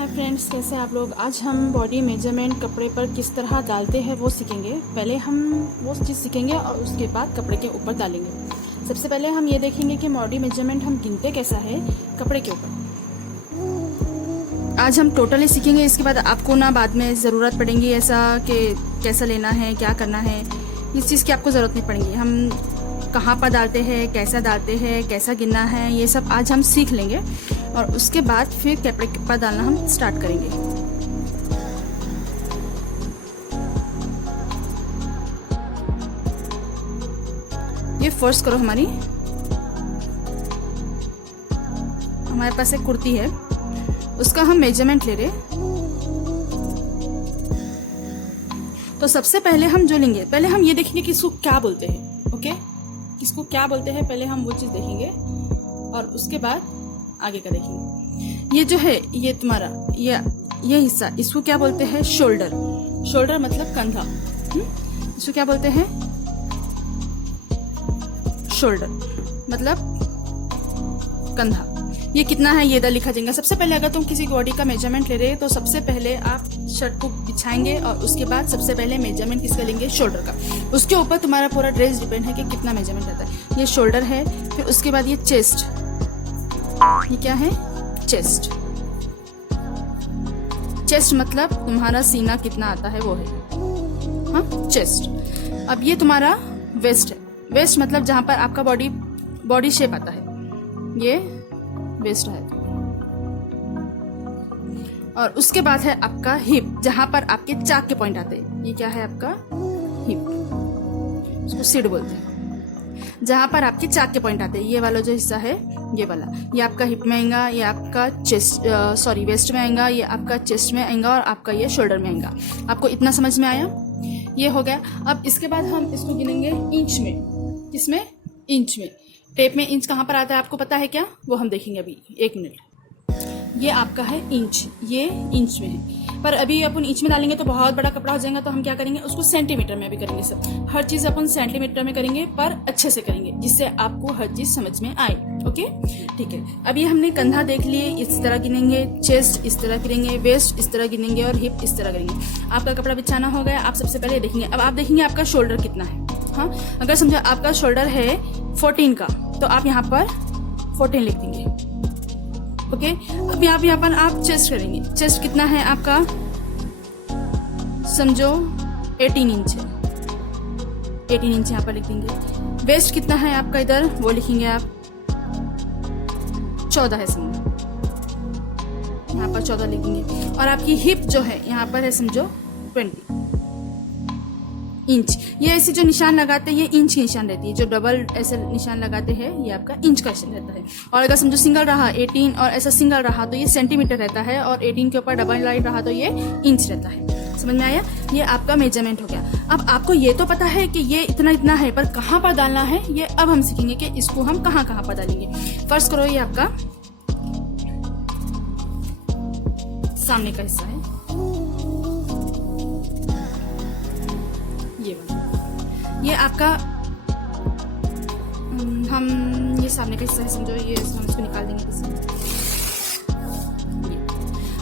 Hi friends, कैसे आप लोग। आज हम बॉडी मेजरमेंट कपड़े पर किस तरह डालते हैं वो सीखेंगे। पहले हम वो चीज़ सीखेंगे और उसके बाद कपड़े के ऊपर डालेंगे। सबसे पहले हम ये देखेंगे कि बॉडी मेजरमेंट हम गिनते कैसा है कपड़े के ऊपर। आज हम टोटली सीखेंगे, इसके बाद आपको ना बाद में ज़रूरत पड़ेगी ऐसा कि कैसा लेना है, क्या करना है, इस चीज़ की आपको ज़रूरत नहीं पड़ेगी। हम कहाँ पर डालते हैं, कैसा डालते हैं, कैसा गिनना है, ये सब आज हम सीख लेंगे और उसके बाद फिर कपड़े के ऊपर डालना हम स्टार्ट करेंगे। ये फर्स्ट करो, हमारे पास एक कुर्ती है, उसका हम मेजरमेंट ले रहे। तो सबसे पहले हम जो लेंगे, पहले हम ये देखेंगे कि इसको क्या बोलते हैं। ओके, इसको क्या बोलते हैं, पहले हम वो चीज़ देखेंगे और उसके बाद आगे का देखेंगे। ये जो है, ये तुम्हारा ये हिस्सा, इसको क्या बोलते हैं, शोल्डर। शोल्डर मतलब कंधा। इसको क्या बोलते हैं, शोल्डर मतलब कंधा। ये कितना है ये इधर लिखा जाएगा। सबसे पहले अगर तुम किसी बॉडी का मेजरमेंट ले रहे हैं तो सबसे पहले आप शर्ट को बिछाएंगे और उसके बाद सबसे पहले मेजरमेंट किसका लेंगे, शोल्डर का। उसके ऊपर तुम्हारा पूरा ड्रेस डिपेंड है कि कितना मेजरमेंट रहता है। ये शोल्डर है, फिर उसके बाद ये चेस्ट। ये क्या है, चेस्ट। चेस्ट मतलब तुम्हारा सीना कितना आता है वो है, हाँ, चेस्ट। अब ये तुम्हारा वेस्ट है। वेस्ट मतलब जहां पर आपका बॉडी शेप आता है, ये वेस्ट है। और उसके बाद है आपका हिप, जहां पर आपके चाक के पॉइंट आते हैं। ये क्या है, आपका हिप, उसको सिड बोलते हैं। जहां पर आपके चाक के पॉइंट आते हैं, ये वाला जो हिस्सा है, ये वाला, ये आपका हिप में आएगा, ये आपका चेस्ट वेस्ट में आएगा, ये आपका चेस्ट में आएगा और आपका ये शोल्डर में आएगा। आपको इतना समझ में आया, ये हो गया। अब इसके बाद हम इसको गिनेंगे इंच में। किसमें, इंच में। टेप में इंच कहाँ पर आता है आपको पता है क्या, वो हम देखेंगे अभी, एक मिनट। ये आपका है इंच, ये इंच में है। पर अभी अपन इंच में डालेंगे तो बहुत बड़ा कपड़ा हो जाएगा, तो हम क्या करेंगे, उसको सेंटीमीटर में भी करेंगे। सब हर चीज अपन सेंटीमीटर में करेंगे, पर अच्छे से करेंगे जिससे आपको हर चीज समझ में आए। ओके, ठीक है। अभी हमने कंधा देख लिए, इस तरह गिनेंगे, चेस्ट इस तरह गिनेंगे, वेस्ट इस तरह गिनेंगे और हिप इस तरह गिनेंगे। आपका कपड़ा बिछाना हो गया, आप सबसे पहले देखेंगे। अब आप देखेंगे आपका शोल्डर कितना है। हाँ, अगर समझो आपका शोल्डर है 14 का, तो आप यहाँ पर 14 लिख देंगे। ओके, अब यहाँ पर आप चेस्ट करेंगे। चेस्ट कितना है आपका, समझो 18 इंच है, 18 इंच यहाँ पर लिख देंगे। वेस्ट कितना है आपका, इधर वो लिखेंगे आप 14 है, समझो यहाँ पर 14 लिखेंगे। और आपकी हिप जो है यहाँ पर है, समझो 20 इंच। ये ऐसे जो निशान लगाते हैं, ये इंच की निशान रहती है। जो डबल ऐसे निशान लगाते हैं, ये आपका इंच का निशान रहता है। और अगर समझो सिंगल रहा 18 और ऐसा सिंगल रहा तो ये सेंटीमीटर रहता है, और 18 के ऊपर डबल लाइन रहा तो ये इंच रहता है। समझ में आया, ये आपका मेजरमेंट हो गया। अब आपको ये तो पता है कि ये इतना इतना है, पर कहाँ पर डालना है ये अब हम सीखेंगे कि इसको हम कहाँ कहाँ पर डालेंगे। फर्स्ट करो, ये आपका सामने का हिस्सा है, ये आपका हम ये सामने का हिस्सा है, समझो ये हम इसको निकाल देंगे किसी।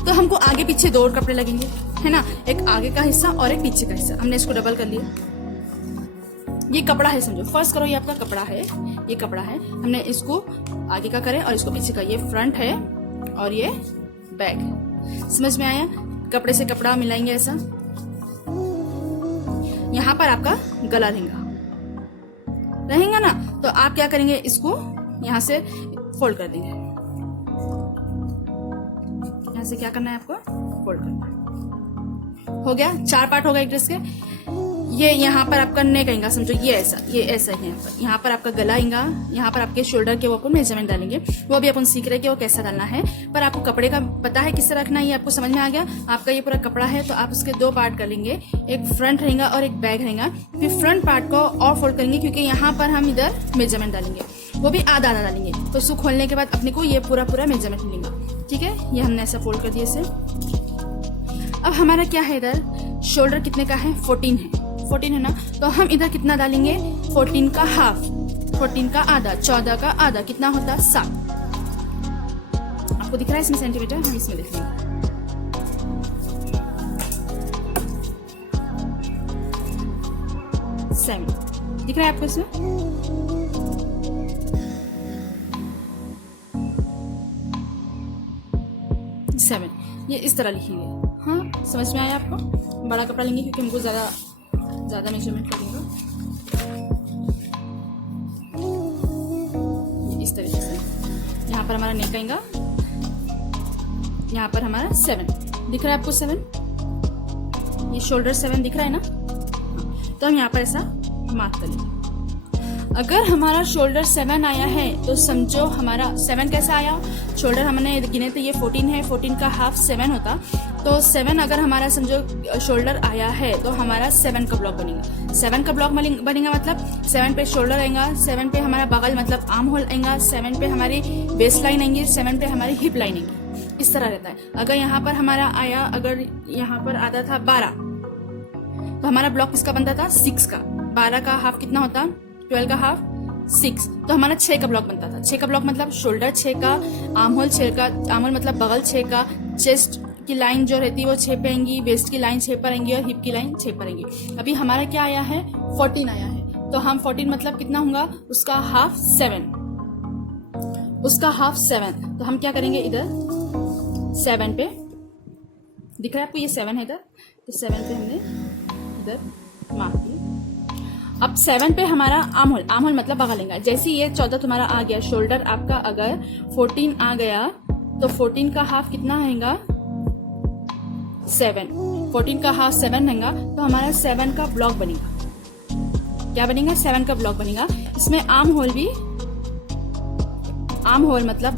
तो हमको आगे पीछे 2 कपड़े लगेंगे, है ना, एक आगे का हिस्सा और एक पीछे का हिस्सा। हमने इसको डबल कर लिया। ये कपड़ा है, समझो फर्स्ट करो, ये आपका कपड़ा है, ये कपड़ा है। हमने इसको आगे का करे और इसको पीछे का, ये फ्रंट है और ये बैक है। समझ में आया, कपड़े से कपड़ा मिलाएंगे ऐसा। यहाँ पर आपका गला रहेगा ना, तो आप क्या करेंगे, इसको यहाँ से फोल्ड कर देंगे। यहाँ से क्या करना है आपको, फोल्ड करना है। हो गया, 4 पार्ट हो गए एक ड्रेस के। ये यहाँ पर आपका नेक आएगा, समझो ये ऐसा है। यहाँ पर आपका गला आएगा, यहाँ पर आपके शोल्डर के वो अपन मेजरमेंट डालेंगे। वो अभी अपन सीख रहे हैं कि वो कैसा डालना है, पर आपको कपड़े का पता है किस तरह रखना है, ये आपको समझ में आ गया। आपका ये पूरा कपड़ा है, तो आप उसके 2 पार्ट कर लेंगे, एक फ्रंट रहेगा और एक बैक रहेगा। फिर फ्रंट पार्ट को और फोल्ड करेंगे, क्योंकि यहाँ पर हम इधर मेजरमेंट डालेंगे, वो भी आधा आधा डालेंगे। तो इसको खोलने के बाद अपने को ये पूरा मेजरमेंट मिलेगा। ठीक है, ये हमने ऐसा फोल्ड कर दिया इसे। अब हमारा क्या है, इधर शोल्डर कितने का है, 14 है, 14 है ना, तो हम इधर कितना डालेंगे, 14 का हाफ, 14 का आधा, 14 का आधा कितना होता है 7। आपको दिख रहा है इसमें सेंटीमीटर, हम इसमें देख लेंगे 7 दिख रहा है आपको इसमें? सेवन, ये इस तरह लिखी हुई है। हाँ, समझ में आया आपको? बड़ा कपड़ा लेंगे क्योंकि हमको ज़्यादा मेजरमेंट लगेगा। ये इस तरीके से यहाँ पर हमारा नेक आएगा, यहाँ पर हमारा 7 दिख रहा है आपको? 7, ये शोल्डर 7 दिख रहा है ना? तो हम यहाँ पर ऐसा मार्क कर लेंगे। अगर हमारा शोल्डर 7 आया है तो समझो हमारा 7 कैसा आया, शोल्डर हमने गिने थे, ये 14 है, 14 का हाफ 7 होता, तो 7 अगर हमारा समझो शोल्डर आया है तो हमारा 7 का ब्लॉक बनेगा। 7 का ब्लॉक बनेगा मतलब 7 पे शोल्डर आएगा, 7 पे हमारा बगल मतलब आर्म होल आएगा, 7 पे हमारी वेस्ट लाइन आएंगी, 7 पे हमारी हिप लाइन आएंगी। इस तरह रहता है। अगर यहाँ पर हमारा आया, अगर यहाँ पर आता था 12 तो हमारा ब्लॉक किसका बनता था? 6 का। 12 का हाफ कितना होता? 12 का हाफ 6, तो हमारा 6 का ब्लॉक बनता था। 6 का ब्लॉक मतलब शोल्डर 6 का, आर्म होल 6 का, आर्म होल मतलब बगल 6 का, चेस्ट की लाइन जो रहती है वो 6 पे आएंगी, वेस्ट की लाइन 6 पर आएंगी और हिप की लाइन 6 पर आएंगी। अभी हमारा क्या आया है? 14 आया है, तो हम 14 मतलब कितना होगा? उसका हाफ 7, उसका हाफ 7, तो हम क्या करेंगे? इधर 7 पे दिख रहा है आपको? ये 7 है इधर, तो 7 पे हमने इधर मार्क किया। अब 7 पे हमारा आर्म होल मतलब बगल लेंगे। जैसे ये 14 तुम्हारा आ गया, शोल्डर आपका अगर 14 आ गया तो 14 का हाफ कितना आएगा? 7। 14 का हाफ 7 रहेगा, तो हमारा 7 का ब्लॉक बनेगा। क्या बनेगा? 7 का ब्लॉक बनेगा। इसमें आर्म होल भी, आर्म होल मतलब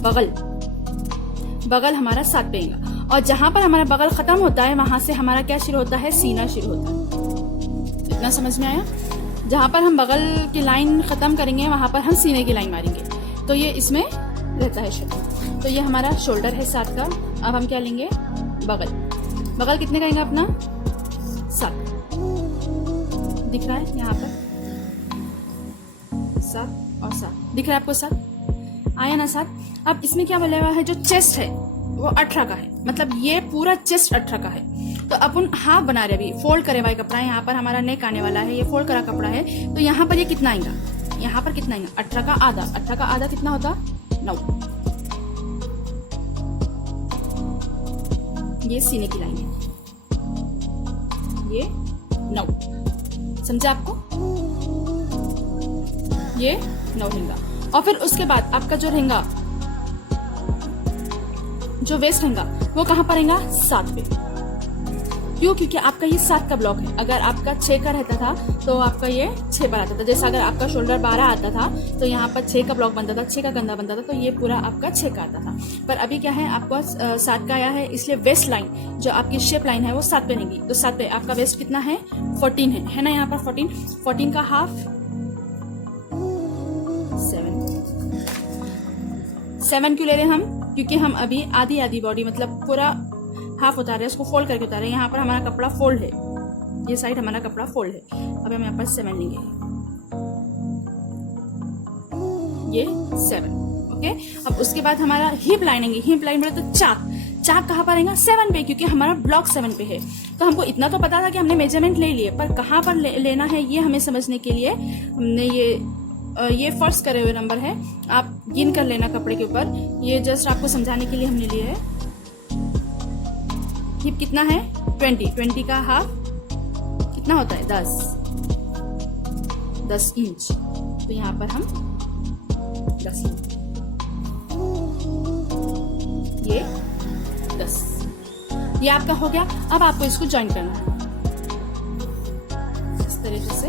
बगल हमारा 7 पे आएगा, और जहां पर हमारा बगल खत्म होता है वहां से हमारा क्या शुरू होता है? सीना शुरू होता है। इतना समझ में आया? जहां पर हम बगल की लाइन खत्म करेंगे वहां पर हम सीने की लाइन मारेंगे, तो ये इसमें रहता है शक्ल। तो ये हमारा शोल्डर है 7 का। अब हम क्या लेंगे? बगल कितने का आएगा अपना? 7 दिख रहा है यहाँ पर? 7 और 7 दिख रहा है आपको? 7 आया ना? 7। अब इसमें क्या बोला हुआ है? जो चेस्ट है वो 18 का है, मतलब ये पूरा चेस्ट 18 का है। तो अपन हाफ बना रहे, अभी फोल्ड करे हुआ कपड़ा है, यहाँ पर हमारा नेक आने वाला है, ये फोल्ड करा कपड़ा है, तो यहाँ पर ये कितना आएगा? यहाँ पर कितना आएगा? 18 का आधा। 18 का आधा कितना होता? 9। ये सीने की लाइन है, ये 9। समझा आपको? ये 9 रहेगा। और फिर उसके बाद आपका जो रहेगा, जो वेस्ट रहेगा वो कहां पर रहेगा? 7 पे। क्यों? क्योंकि आपका ये 7 का ब्लॉक है। अगर आपका 6 का रहता था तो आपका ये 6 पर आता था। जैसे अगर आपका शोल्डर 12 आता था तो यहाँ पर 6 का ब्लॉक बनता था, 6 का कंधा बनता था, तो ये पूरा आपका 6 का आता था। पर अभी क्या है? आपका 7 का आया है, इसलिए वेस्ट लाइन जो आपकी शेप लाइन है वो 7 पे रहेगी। तो 7 पे आपका वेस्ट कितना है? 14 है ना? यहाँ पर 14 का हाफ 7 क्यों ले रहे हैं हम? क्योंकि हम अभी आधी बॉडी मतलब पूरा हाफ उतार रहे हैं, उसको फोल्ड करके उतार रहे हैं। यहाँ पर हमारा कपड़ा फोल्ड है, ये साइड हमारा कपड़ा फोल्ड है। अब हम यहाँ पर 7 लेंगे, ये 7। ओके, अब उसके बाद हमारा हिप लाइन आएंगे। हिप लाइन बोले तो चाक कहाँ पर आएगा? 7 पे, क्योंकि हमारा ब्लॉक 7 पे है। तो हमको इतना तो पता था कि हमने मेजरमेंट ले लिए, पर कहाँ पर लेना है ये हमें समझने के लिए हमने ये फर्स्ट करे हुए नंबर है, आप गिन कर लेना कपड़े के ऊपर। ये जस्ट आपको समझाने के लिए हमने लिए है। हिप कितना है? 20 का हाफ कितना होता है? 10 इंच। तो यहाँ पर हम 10 इंच, ये 10, ये आपका हो गया। अब आपको इसको ज्वाइन करना है इस तरीके से।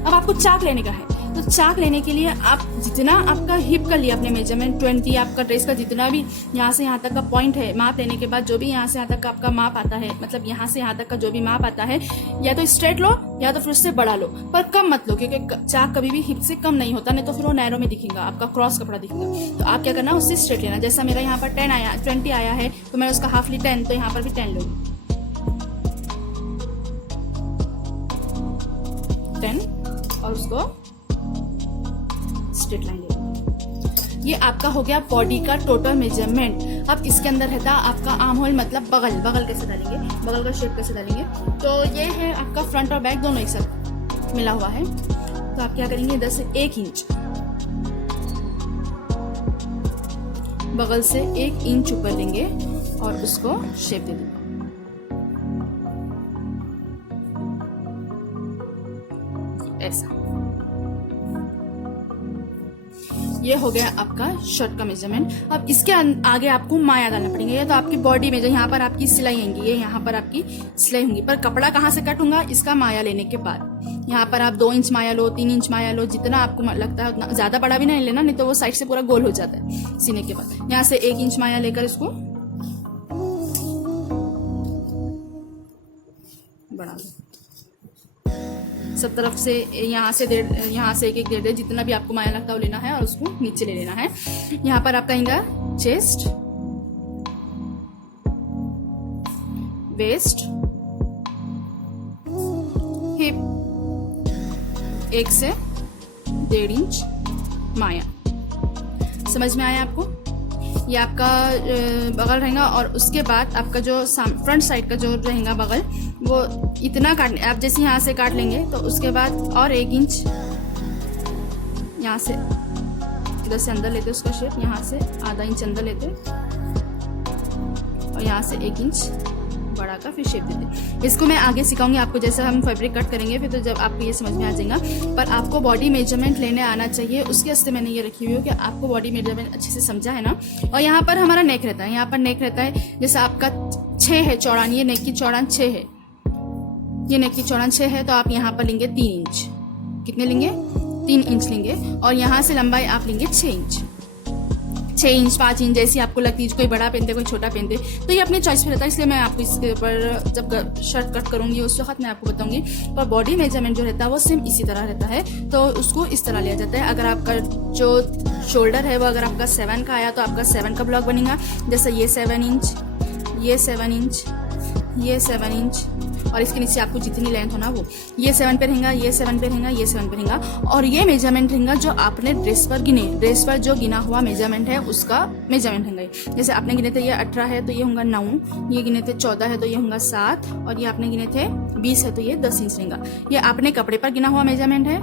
अब आपको चाक लेने का है, तो चाक लेने के लिए आप जितना आपका हिप का लिया अपने मेजरमेंट 20, आपका ड्रेस का जितना भी यहाँ से यहाँ तक का पॉइंट है, माप लेने के बाद जो भी यहाँ से यहाँ तक का आपका माप आता है, मतलब यहाँ से यहाँ तक का जो भी माप आता है, या तो स्ट्रेट लो या तो फिर उससे बड़ा लो, पर कम मत लो, क्योंकि चाक कभी भी हिप से कम नहीं होता, नहीं तो फिर वो नैरो में दिखेगा, आपका क्रॉस कपड़ा दिखेगा। तो आप क्या करना, उससे स्ट्रेट लेना। जैसा मेरा यहाँ पर 20 आया है तो मैं उसका हाफ ली 10, तो यहाँ पर भी 10 लूंगी, 10, और उसको स्ट्रेट लाइन ले। ये आपका हो गया बॉडी का टोटल मेजरमेंट। अब इसके अंदर रहता आपका आर्म होल मतलब बगल। बगल कैसे डालेंगे, बगल का शेप कैसे डालेंगे, तो ये है आपका फ्रंट और बैक दोनों एक साथ मिला हुआ है। तो आप क्या करेंगे, इधर से 1 इंच, बगल से 1 इंच ऊपर लेंगे और उसको शेप दे देंगे। ऐसा ये हो गया आपका शर्ट का मेजरमेंट। अब इसके आगे आपको माया डालना पड़ेगा। ये तो आपकी बॉडी में जो यहाँ पर आपकी सिलाई होंगी, ये यहाँ पर आपकी सिलाई होंगी, पर कपड़ा कहाँ से कट होगा, इसका माया लेने के बाद। यहाँ पर आप 2 इंच माया लो, 3 इंच माया लो, जितना आपको लगता है उतना। ज्यादा बड़ा भी नहीं लेना, नहीं तो वो साइड से पूरा गोल हो जाता है सीने के बाद। यहाँ से 1 इंच माया लेकर इसको बढ़ा दो सब तरफ से। यहाँ से 1-1 जितना भी आपको माया लगता है वो लेना है और उसको नीचे ले लेना है। यहाँ पर आपका आएगा चेस्ट, वेस्ट, हिप, 1 से 1.5 इंच माया। समझ में आया आपको? ये आपका बगल रहेगा और उसके बाद आपका जो फ्रंट साइड का जो रहेगा बगल, वो इतना काट, आप जैसे यहाँ से काट लेंगे तो उसके बाद और 1 इंच यहाँ से इधर से अंदर लेते उसका शेप, यहाँ से आधा इंच अंदर लेते और यहाँ से 1 इंच बड़ा का फिर शेप देते। इसको मैं आगे सिखाऊंगी आपको, जैसे हम फैब्रिक कट करेंगे फिर, तो जब आपको ये समझ में आ जाएगा। पर आपको बॉडी मेजरमेंट लेने आना चाहिए, उसके वास्ते मैंने ये रखी हुई है कि आपको बॉडी मेजरमेंट अच्छे से समझा है ना। और यहाँ पर हमारा नेक रहता है, यहाँ पर नेक रहता है, जैसे आपका 6 है चौड़ान, ये नेक की चौड़ान 6 है, ये नेक की चौड़ान 6 है, तो आप यहाँ पर लेंगे 3 इंच। कितने लेंगे? 3 इंच लेंगे। और यहाँ से लंबाई आप लेंगे 6 इंच, 6 इंच 5 इंच जैसी आपको लगती है। कोई बड़ा पहनते, कोई छोटा पहनते, तो ये अपने चॉइस पे रहता है। इसलिए मैं आपको इसके ऊपर जब शर्ट कट करूंगी उस वक्त मैं आपको बताऊंगी। पर बॉडी मेजरमेंट जो रहता है वो सेम इसी तरह रहता है, तो उसको इस तरह लिया जाता है। अगर आपका जो शोल्डर है वो अगर आपका 7 का आया तो आपका 7 का ब्लॉक बनेगा। जैसे ये 7 इंच, ये 7 इंच, ये 7 इंच, और इसके नीचे आपको जितनी लेंथ होना वो, ये 7 पे रहेगा, ये 7 पे रहेगा, ये 7 पे रहेगा। और ये मेजरमेंट रहेगा जो आपने ड्रेस पर गिने, ड्रेस पर जो गिना हुआ मेजरमेंट है उसका मेजरमेंट रहेगा। जैसे आपने गिने थे ये 18 है तो ये होगा 9, ये गिने थे 14 है तो ये होगा 7, और ये आपने गिने थे 20 है तो ये 10 इंच रहेगा। ये आपने कपड़े पर गिना हुआ मेजरमेंट है,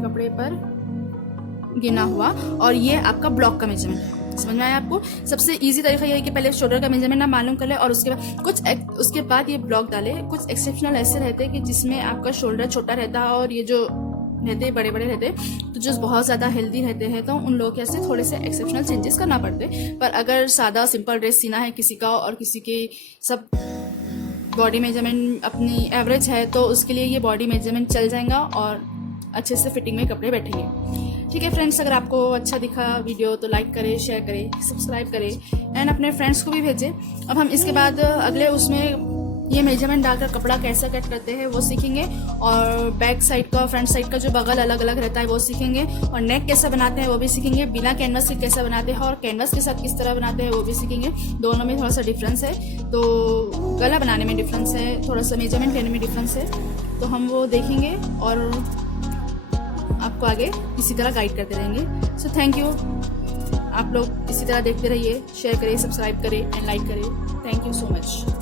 कपड़े पर गिना हुआ, और ये आपका ब्लॉक का मेजरमेंट है। समझ में आया आपको? सबसे इजी तरीका ये है कि पहले शोल्डर का मेजरमेंट ना मालूम कर ले और उसके बाद ये ब्लॉक डाले। कुछ एक्सेप्शनल ऐसे रहते हैं कि जिसमें आपका शोल्डर छोटा रहता है और ये जो रहते बड़े बड़े रहते, तो जो बहुत ज़्यादा हेल्दी रहते हैं तो उन लोगों के ऐसे थोड़े से एक्सेप्शनल चेंजेस करना पड़ते। पर अगर सादा सिंपल ड्रेस सीना है किसी का और किसी के सब बॉडी मेजरमेंट अपनी एवरेज है, तो उसके लिए ये बॉडी मेजरमेंट चल जाएगा और अच्छे से फिटिंग में कपड़े बैठेंगे। ठीक है फ्रेंड्स, अगर आपको अच्छा दिखा वीडियो तो लाइक करें, शेयर करें, सब्सक्राइब करें एंड अपने फ्रेंड्स को भी भेजें। अब हम इसके बाद अगले उसमें ये मेजरमेंट डालकर कपड़ा कैसा कट करते हैं वो सीखेंगे, और बैक साइड का फ्रंट साइड का जो बगल अलग अलग रहता है वो सीखेंगे, और नेक कैसा बनाते हैं वो भी सीखेंगे, बिना कैनवस के कैसा बनाते हैं और कैनवस के साथ किस तरह बनाते हैं वो भी सीखेंगे। दोनों में थोड़ा सा डिफरेंस है, तो गला बनाने में डिफरेंस है, थोड़ा सा मेजरमेंट लेने में डिफरेंस है, तो हम वो देखेंगे और आपको आगे इसी तरह गाइड करते रहेंगे। सो थैंक यू, आप लोग इसी तरह देखते रहिए, शेयर करें, सब्सक्राइब करें एंड लाइक करें। Thank you so much.